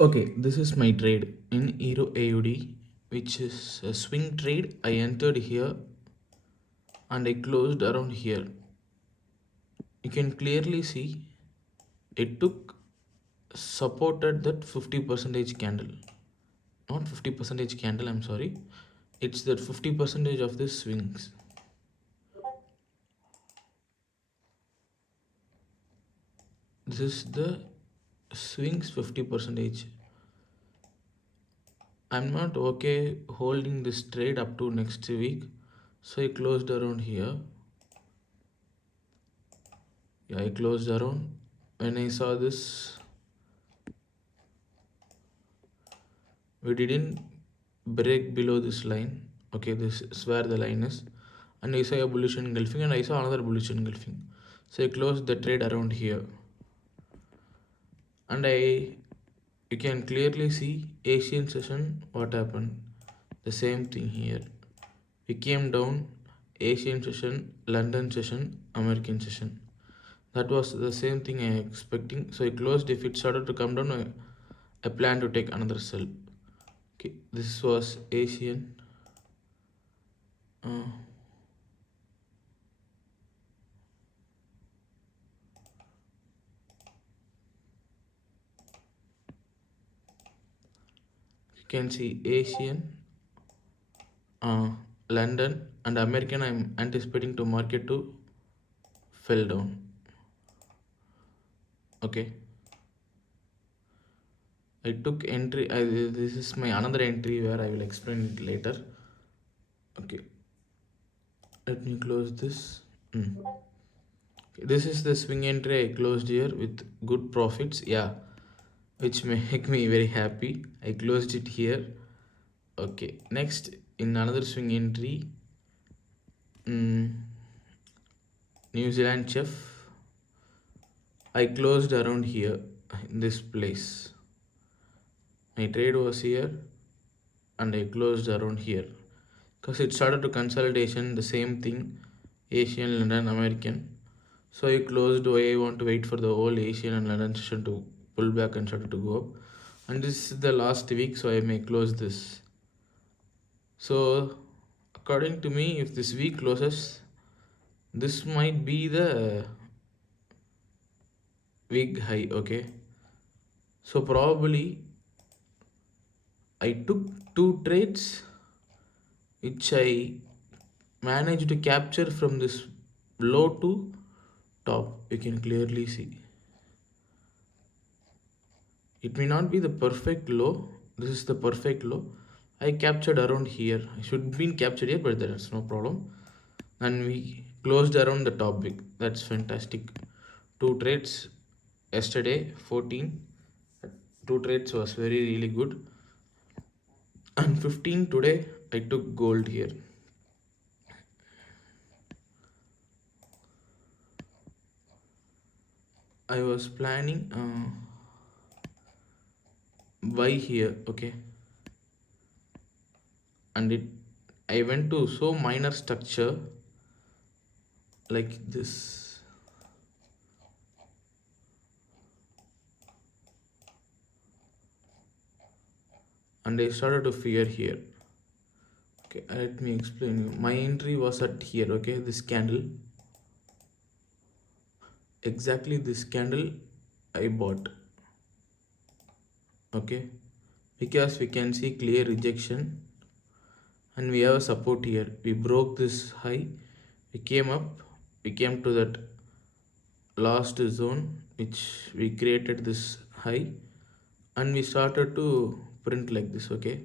Okay, this is my trade in Euro AUD, which is a swing trade. I entered here and I closed around here. You can clearly see it took supported that 50 percentage candle, not 50 percentage candle, I'm sorry, it's that 50 percentage of the swings. This is the swings 50 percentage. I'm not okay holding this trade up to next week, so I closed around here. Yeah, I closed around. When I saw this, we didn't break below this line. Okay, this is where the line is, and I saw a bullish engulfing and I saw another bullish engulfing, so I closed the trade around here. And you can clearly see Asian session what happened, the same thing here. We came down, Asian session, London session, American session. That was the same thing I expecting, so I closed. If it started to come down, I plan to take another sell. Okay, this was Asian. You can see Asian, London and American. I'm anticipating to market to fell down. Okay, I took entry. This is my another entry where I will explain it later. Okay, let me close this. Okay, this is the swing entry I closed here with good profits. Yeah, which make me very happy. I closed it here. Okay, next in another swing entry, New Zealand chef, I closed around here in this place. My trade was here and I closed around here because it started to consolidation, the same thing, Asian, London, American. So I closed. I want to wait for the whole Asian and London session to pull back and started to go up, and this is the last week, so I may close this. So according to me, if this week closes, this might be the week high. Okay, so probably I took two trades which I managed to capture from this low to top. You can clearly see it may not be the perfect low. This is the perfect low. I captured around here. I should have been captured here, but there's no problem. And we closed around the top big. That's fantastic. Two trades yesterday, 14. Two trades was very really good. And 15 today, I took gold here. I was planning buy here, okay, and I went to so minor structure like this. And I started to fear here. Okay, let me explain you. My entry was at here, okay, this candle. Exactly this candle I bought. Okay, because we can see clear rejection and we have a support here. We broke this high, we came up, we came to that last zone which we created this high, and we started to print like this. Okay,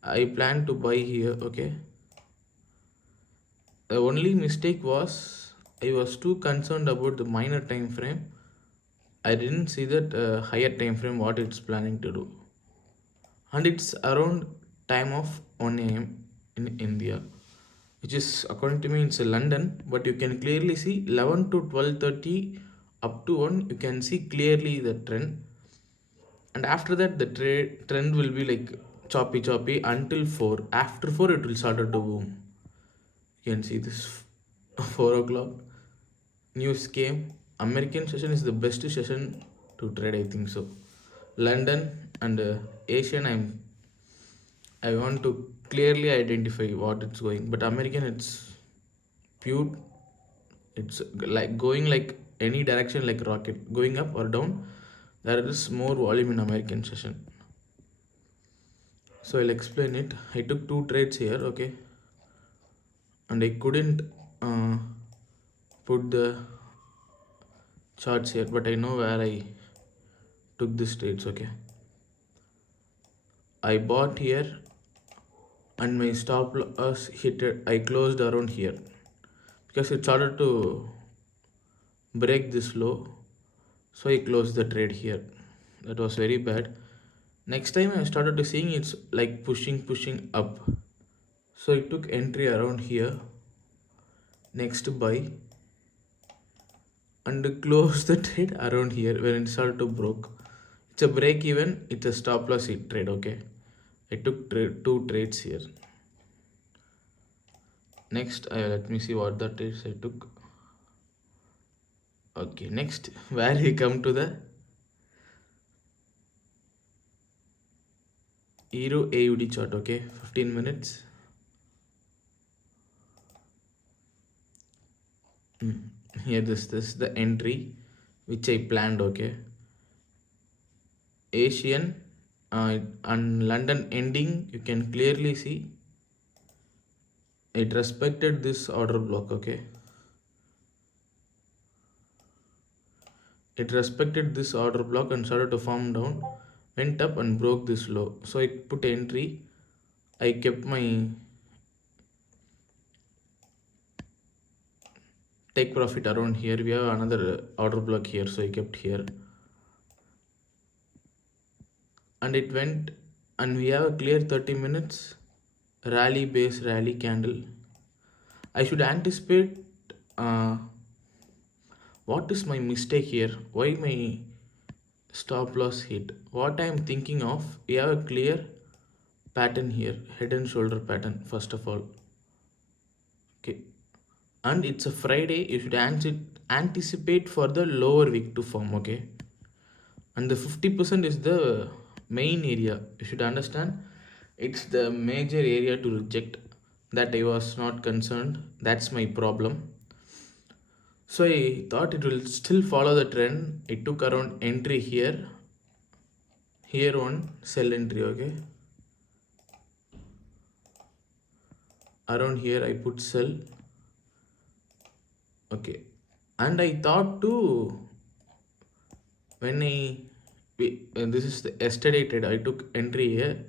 I plan to buy here. Okay, the only mistake was I was too concerned about the minor time frame. I didn't see that higher time frame what it's planning to do, and it's around time of 1 a.m. in India, which is according to me it's London, but you can clearly see 11 to 12:30 up to 1. You can see clearly the trend, and after that the trend will be like choppy until 4. After 4 it will start to boom. You can see this 4 o'clock news came. American session is the best session to trade, I think so. London and Asian, I want to clearly identify what it's going, but American, it's pure. It's like going like any direction, like rocket going up or down. There is more volume in American session. So I'll explain it. I took two trades here, okay, and I couldn't uh, put the charts here, but I know where I took this trades, okay. I bought here and my stop loss hit it. I closed around here because it started to break this low, so I closed the trade here. That was very bad. Next time I started to seeing it's like pushing up, so I took entry around here, next buy, and close the trade around here when it started to broke. It's a break even, it's a stop loss hit trade, okay. I took two trades here. Next let me see what the trades I took. Okay, next where we come to the Euro AUD chart, okay, 15 minutes. Here this is the entry which I planned, okay. Asian and London ending, you can clearly see it respected this order block, okay. It respected this order block and started to form down, went up and broke this low. So I put entry. I kept my take profit around here. We have another order block here, so I kept here. And it went, and we have a clear 30 minutes rally base rally candle. I should anticipate what is my mistake here, why my stop loss hit. What I am thinking of, we have a clear pattern here, head and shoulder pattern first of all, okay, and it's a Friday. You should anticipate for the lower wick to form, okay, and the 50% is the main area. You should understand it's the major area to reject. That I was not concerned, that's my problem. So I thought it will still follow the trend. I took around entry here, here one sell entry, okay, around here I put sell, okay, and I thought to when this is the yesterday trade, I took entry here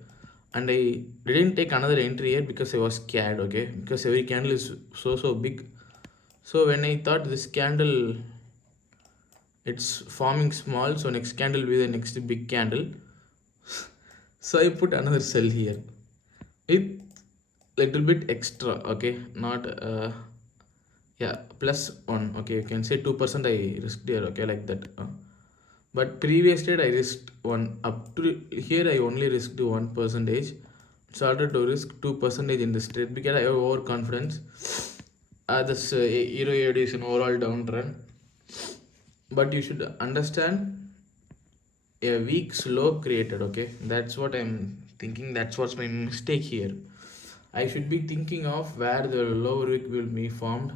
and I didn't take another entry here because I was scared, okay, because every candle is so big. So when I thought this candle it's forming small, so next candle will be the next big candle. So I put another sell here with little bit extra, okay, not yeah, plus one, okay, you can say 2% I risked here, okay, like that. But previous trade I risked one, up to here I only risked 1%. Started to risk 2% in this trade because I have overconfidence. This Euro AUD is an overall downtrend, but you should understand a weak slow created, okay. That's what I'm thinking. That's what's my mistake here. I should be thinking of where the lower wick will be formed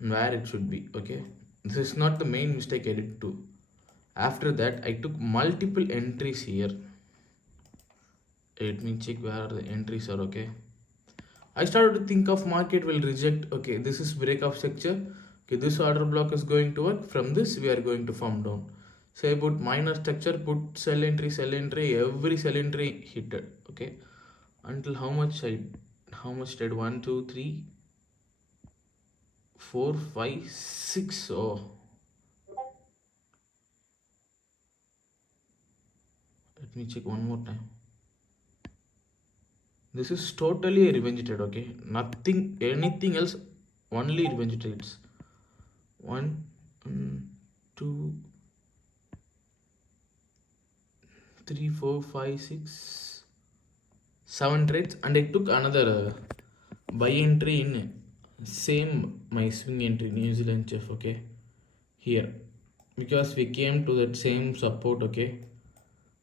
and where it should be, okay. This is not the main mistake I did too. After that I took multiple entries here. Let me check where the entries are, okay. I started to think of market will reject, okay, this is break of structure, okay, this order block is going to work, from this we are going to form down. So I put minor structure, put sell entry, every sell entry hit it, okay, until how much did 1 2 3 4 5 6, oh, let me check one more time. This is totally a revenge trade, okay, nothing anything else, only revenge trades. 1 2 3 4 5 6 7 trades, and I took another buy entry in same my swing entry New Zealand chef, okay, here, because we came to that same support, okay,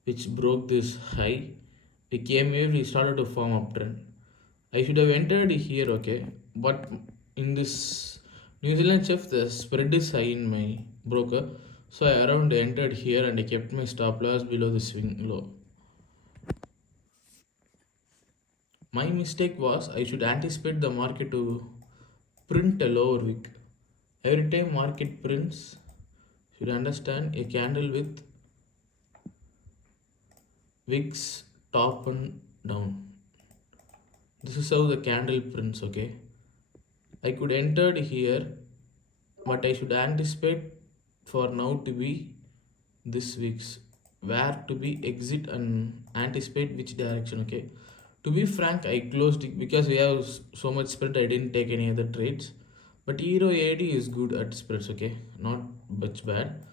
which broke this high. We came here, we started to form uptrend. I should have entered here, okay, but in this New Zealand chef, the spread is high in my broker, so I around entered here and I kept my stop loss below the swing low. My mistake was I should anticipate the market to print a lower wick. Every time market prints, should understand a candle with wicks top and down. This is how the candle prints, okay. I could entered here, but I should anticipate for now to be this week's where to be exit and anticipate which direction, okay. To be frank, I closed it because we have so much spread. I didn't take any other trades, but Euro AD is good at spreads, okay, not much bad.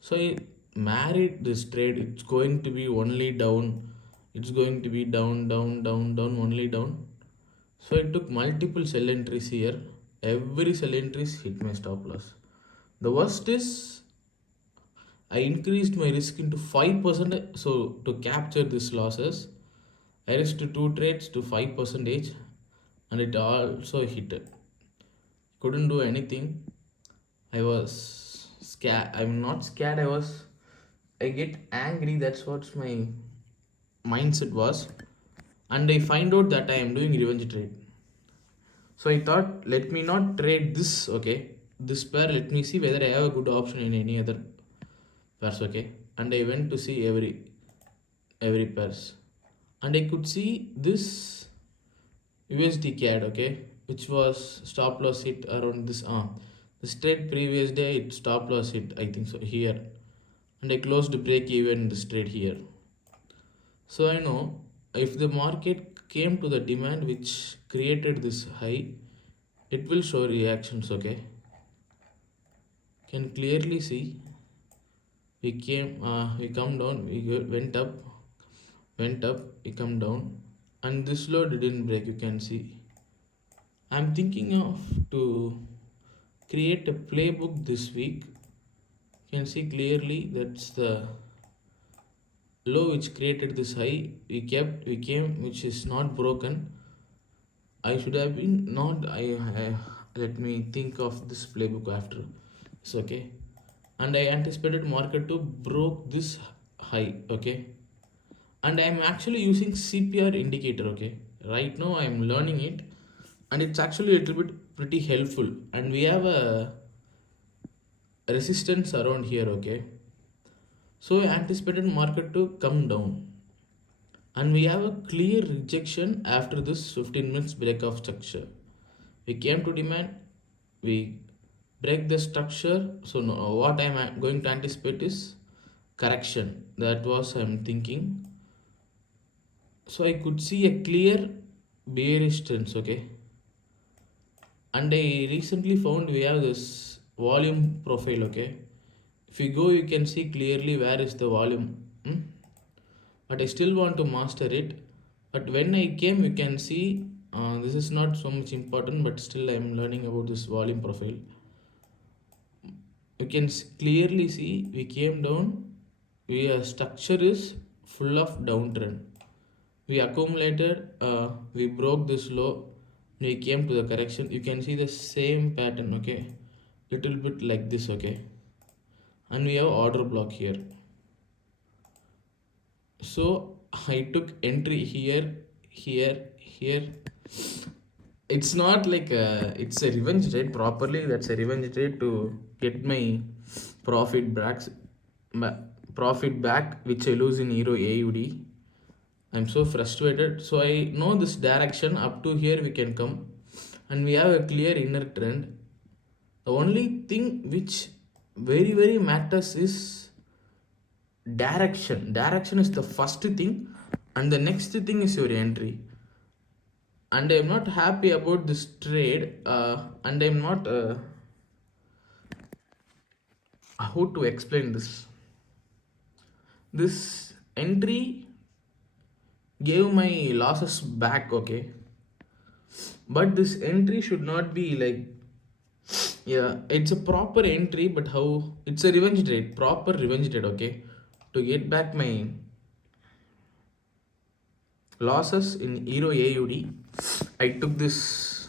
So I married this trade. It's going to be only down. It's going to be down, down, down, down, only down. So I took multiple sell entries here. Every sell entries hit my stop loss. The worst is I increased my risk into 5%. So to capture these losses, I risked two trades to 5%, and it also hit it. Couldn't do anything. I was scared. I'm not scared. I get angry. That's what my mindset was. And I find out that I am doing revenge trade. So I thought, let me not trade this, okay, this pair. Let me see whether I have a good option in any other pairs, okay. And I went to see every pairs, and I could see this USDCAD, okay, which was stop loss hit around this the trade previous day. It stop loss hit, I think so, here, and I closed the break even this trade here. So I know if the market came to the demand which created this high, it will show reactions, okay. Can clearly see we come down, went up, we come down, and this low didn't break. You can see. I'm thinking of to create a playbook this week. You can see clearly that's the low which created this high. We came, which is not broken. I should have been not. I let me think of this playbook after. It's okay. And I anticipated market to broke this high, okay. And I'm actually using CPR indicator, okay. Right now I'm learning it, and it's actually a little bit pretty helpful. And we have a resistance around here, okay. So I anticipated market to come down, and we have a clear rejection after this 15 minutes break of structure. We came to demand, we break the structure. So no, what I'm going to anticipate is correction. That was I'm thinking. So I could see a clear bearish trends, okay. And I recently found we have this volume profile, okay. If you go, you can see clearly where is the volume. But I still want to master it. But when I came, you can see this is not so much important, but still I am learning about this volume profile. You can clearly see we came down. Our structure is full of downtrend. We accumulated, we broke this low, we came to the correction. You can see the same pattern, okay, little bit like this, okay. And we have order block here. So I took entry here, here. It's not like it's a revenge trade properly. That's a revenge trade to get my profit back, which I lose in Euro AUD. I'm so frustrated. So I know this direction up to here we can come, and we have a clear inner trend. The only thing which very matters is direction. Direction is the first thing, and the next thing is your entry. And I'm not happy about this trade, and I'm not how to explain this entry gave my losses back, okay. But this entry should not be like, yeah, it's a proper entry, but how it's a revenge trade, proper revenge trade, okay, to get back my losses in euro AUD. I took this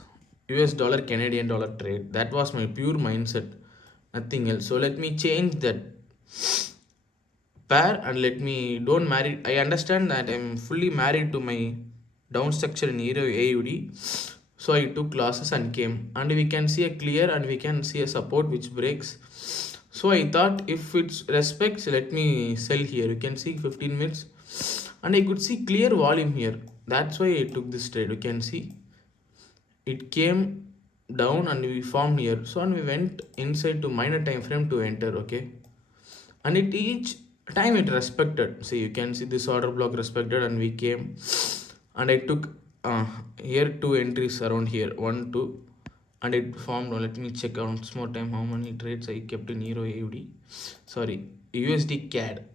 US dollar Canadian dollar trade. That was my pure mindset, nothing else. So let me change that pair and let me don't marry. I understand that I'm fully married to my down structure in euro AUD. So I took losses and came, and we can see a clear and we can see a support which breaks. So I thought if it respects, let me sell here. You can see 15 minutes and I could see clear volume here. That's why I took this trade. You can see it came down and we formed here. So and we went inside to minor time frame to enter. Okay, and it each time it respected. See, you can see this order block respected and we came, and I took here two entries around here, 1 2, and it formed. Let me check once more time how many trades I kept in euro AUD, sorry, USD CAD.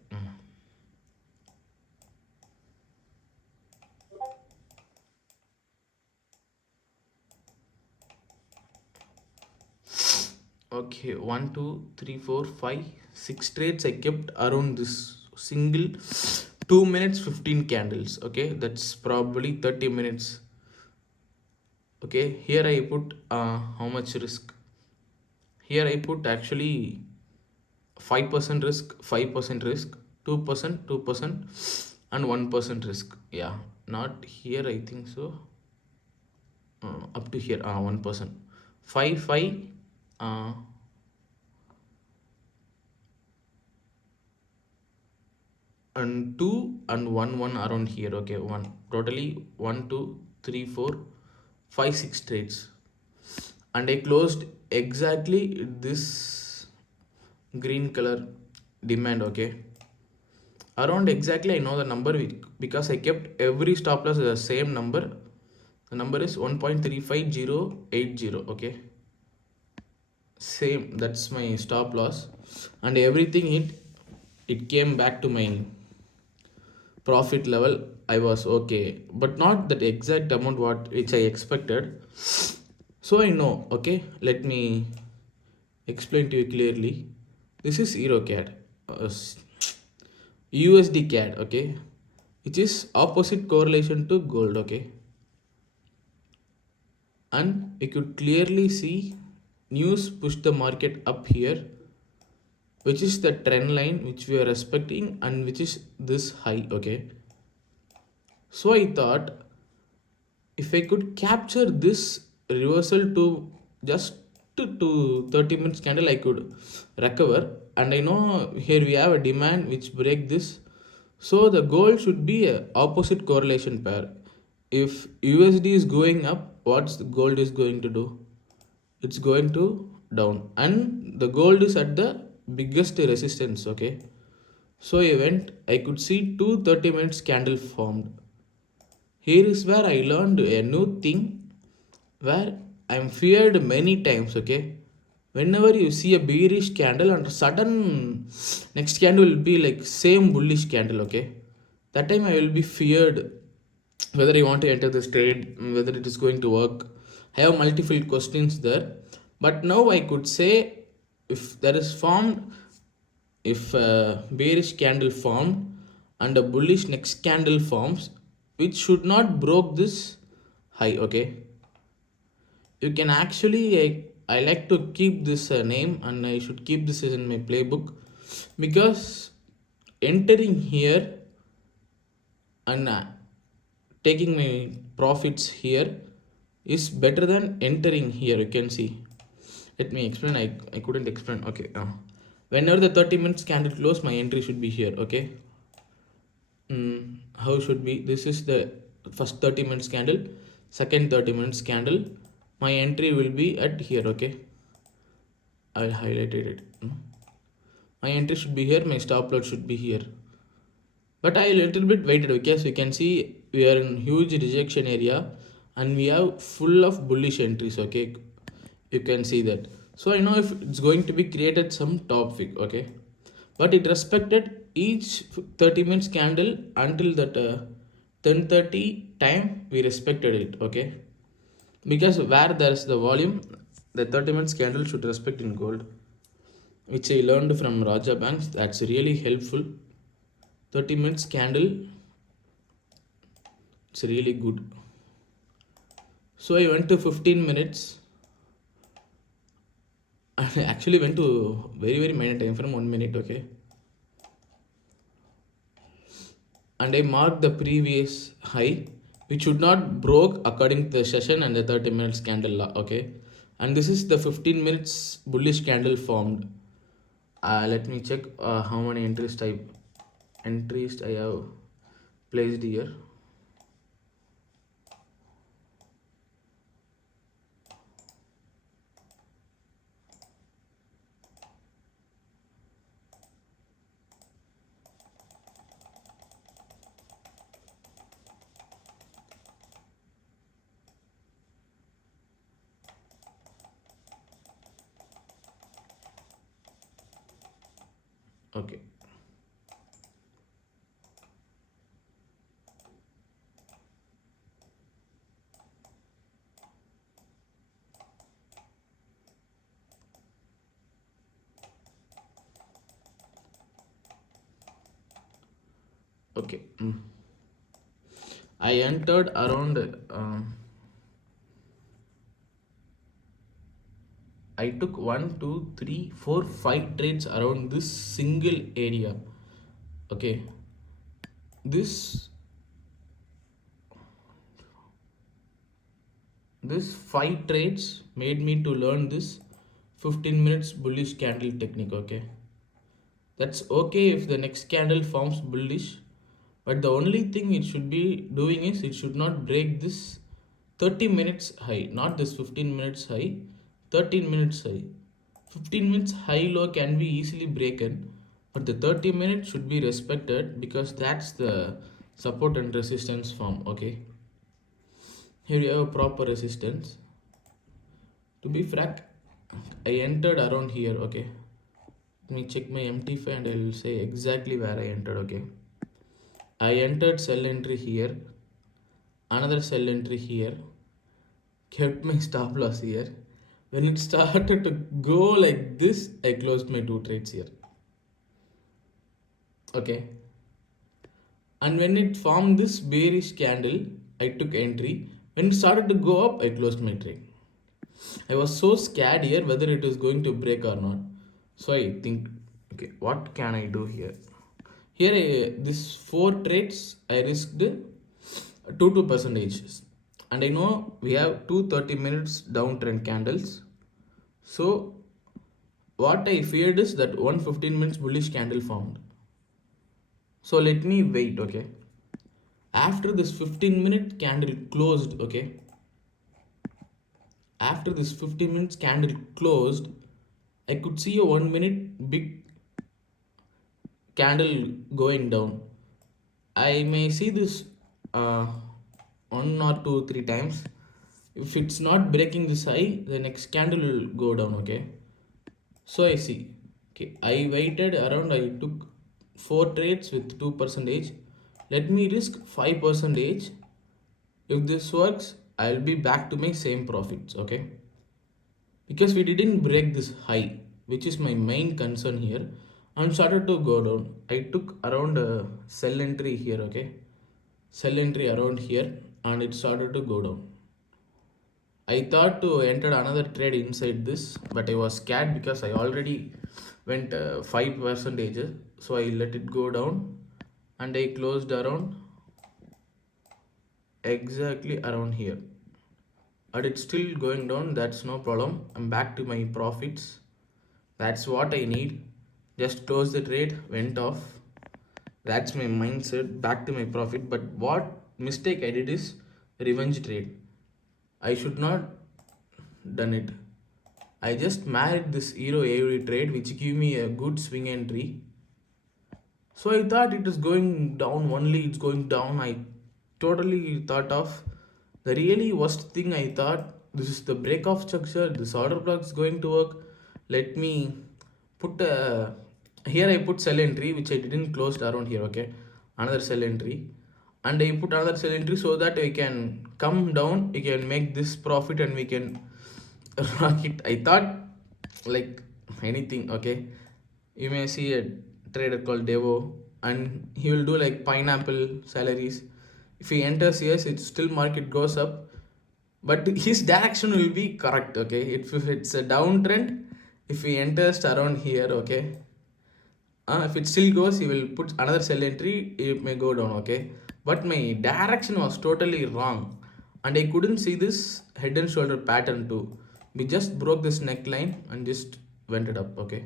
Okay, 1 2 3 4 5 6 trades I kept around this single 2 minutes 15 candles. Okay, that's probably 30 minutes. Okay, here I put how much risk. Here I put actually 5% risk, 5% risk, 2%, 2%, and 1% risk. Yeah, not here, I think so. Up to here, 1%. 5, 5, uh, and 2 and 1 1 around here. Okay, 1 totally 1 2 3 4 5 6 trades, and I closed exactly this green color demand. Okay, around exactly I know the number because I kept every stop loss as the same number. The number is 1.35080. Okay, same, that's my stop loss, and everything it came back to my profit level. I was okay, but not that exact amount what which I expected. So I know. Okay, let me explain to you clearly. This is EURAUD USDCAD. Okay, which is opposite correlation to gold. Okay, and we could clearly see news push the market up here, which is the trend line which we are respecting and which is this high. Okay, so I thought if I could capture this reversal to just to 30 minutes candle, I could recover. And I know here we have a demand which break this. So the gold should be a opposite correlation pair. If USD is going up, what's the gold is going to do? It's going to down, and the gold is at the biggest resistance. Okay, so I could see two 30 minutes candle formed. Here is where I learned a new thing where I'm feared many times. Okay, whenever you see a bearish candle and sudden next candle will be like same bullish candle. Okay, that time I will be feared whether I want to enter this trade, whether it is going to work. I have multiple questions there. But now I could say, if there is formed, if a bearish candle formed and a bullish next candle forms, which should not broke this high. Okay, you can actually I like to keep this name, and I should keep this in my playbook, because entering here and taking my profits here is better than entering here. You can see, let me explain. I couldn't explain. Okay, whenever the 30 minutes candle close, my entry should be here. Okay, how should be, this is the first 30 minutes candle, second 30 minutes candle, my entry will be at here. Okay, I highlighted it. My entry should be here, my stop loss should be here, but I little bit waited. Okay, so you can see we are in huge rejection area and we have full of bullish entries. Okay, you can see that. So I know if it's going to be created some top wick. Okay, but it respected each 30 minutes candle until that 10:30 time we respected it. Okay, because where there is the volume, the 30 minutes candle should respect in gold, which I learned from Raja Banks. That's really helpful. 30 minutes candle It's really good. So I went to 15 minutes. I actually went to very minor time frame, 1 minute, okay. And I marked the previous high, which should not broke according to the session and the 30 minutes candle law, okay. And this is the 15 minutes bullish candle formed. Let me check how many entries I have placed here. Okay. Okay. I entered around. I took 5 trades around this single area. Okay. This 5 trades made me to learn this 15 minutes bullish candle technique. Okay. That's okay if the next candle forms bullish, but the only thing it should be doing is it should not break this 30 minutes high, not this 15 minutes high, 13 minutes high. 15 minutes high low can be easily broken, but the 30 minutes should be respected because that's the support and resistance form. Okay, here you have a proper resistance. To be frank, I entered around here. Okay, let me check my MT5 and I will say exactly where I entered. Okay, I entered sell entry here, another sell entry here, kept my stop loss here. When it started to go like this, I closed my 2 trades here. Okay, and when it formed this bearish candle, I took entry. When it started to go up, I closed my trade. I was so scared here whether it is going to break or not. So I think, okay, what can I do here? Here, these 4 trades, I risked 2 percentages. And I know we have 2 minutes downtrend candles. So what I feared is that 1 15 minutes bullish candle formed. So let me wait, okay. After this 15-minute candle closed, okay. After this 15 minutes candle closed, I could see a 1 minute big candle going down. I may see this uh, 1 or 2 3 times. If it's not breaking this high, the next candle will go down, okay. So I see, okay, I waited around, I took 4 trades with 2 percentage. Let me risk 5 percentage. If this works, I'll be back to my same profits, okay. Because we didn't break this high, which is my main concern here, and started to go down. I took around a sell entry here, okay, sell entry around here, and it started to go down. I thought to enter another trade inside this, but I was scared because I already went 5 percentages, so I let it go down and I closed around exactly around here. But it's still going down, that's no problem. I'm back to my profits. That's what I need. Just close the trade, went off. That's my mindset, back to my profit. But what mistake I did is revenge trade. I should not done it. I just married this EURAUD trade which gave me a good swing entry. So I thought it is going down only, it's going down. I totally thought of the really worst thing. I thought this is the break of structure, this order block is going to work. Let me put here I put sell entry which I didn't close around here, okay, another sell entry, and I put another sell entry so that we can come down, we can make this profit and we can rock it. I thought like anything, okay. You may see a trader called Devo and he will do like pineapple salaries. If he enters yes, it still market goes up, but his direction will be correct. Okay, if it's a downtrend, if he enters around here, okay, if it still goes, he will put another sell entry, it may go down. Okay, but my direction was totally wrong, and I couldn't see this head and shoulder pattern too. We just broke this neckline and just went it up. Okay,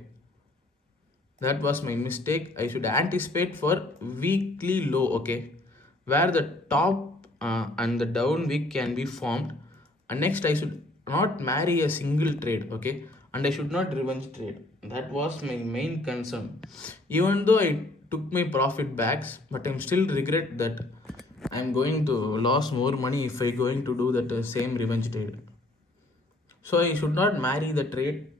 that was my mistake. I should anticipate for weekly low, okay, where the top and the down week can be formed. And next, I should not marry a single trade, okay, and I should not revenge trade. That was my main concern. Even though I took my profit backs, but I'm still regret that I'm going to lose more money if I going to do that same revenge trade. So I should not marry the trade,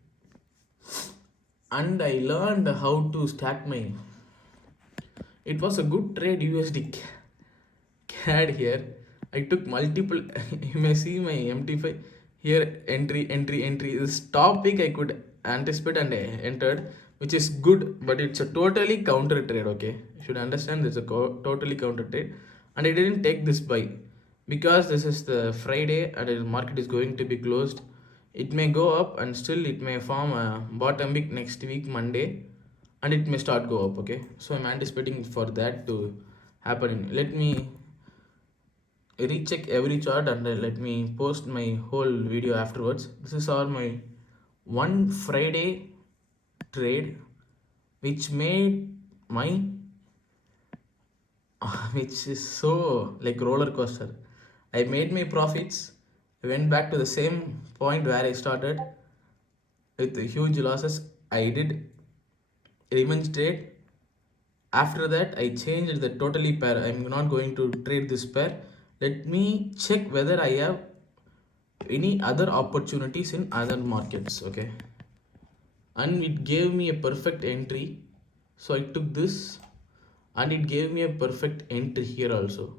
and I learned how to stack my. It was a good trade USD CAD here. I took multiple. You may see my MT5 here. Entry. This topic I could anticipate and I entered, which is good, but it's a totally counter trade. Okay, you should understand this is a totally counter trade, and I didn't take this buy because this is the Friday and the market is going to be closed. It may go up and still it may form a bottom week next week Monday, and it may start go up. Okay, so I'm anticipating for that to happen. Let me recheck every chart and let me post my whole video afterwards. This is all my one Friday trade which made my which is so like roller coaster. I made my profits, I went back to the same point where I started with huge losses. I did revenge trade. After that I changed the totally pair. I'm not going to trade this pair. Let me check whether I have any other opportunities in other markets. Okay, and it gave me a perfect entry, so I took this, and it gave me a perfect entry here also.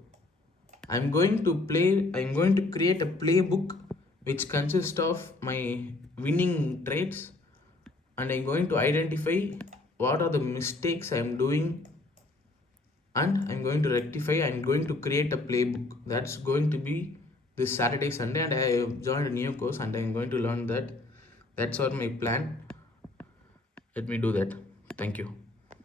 I'm going to create a playbook which consists of my winning trades, and I'm going to identify what are the mistakes I'm doing, and I'm going to rectify. I'm going to create a playbook that's going to be this Saturday Sunday, and I have joined a new course and I'm going to learn that. That's all my plan. Let me do that. Thank you.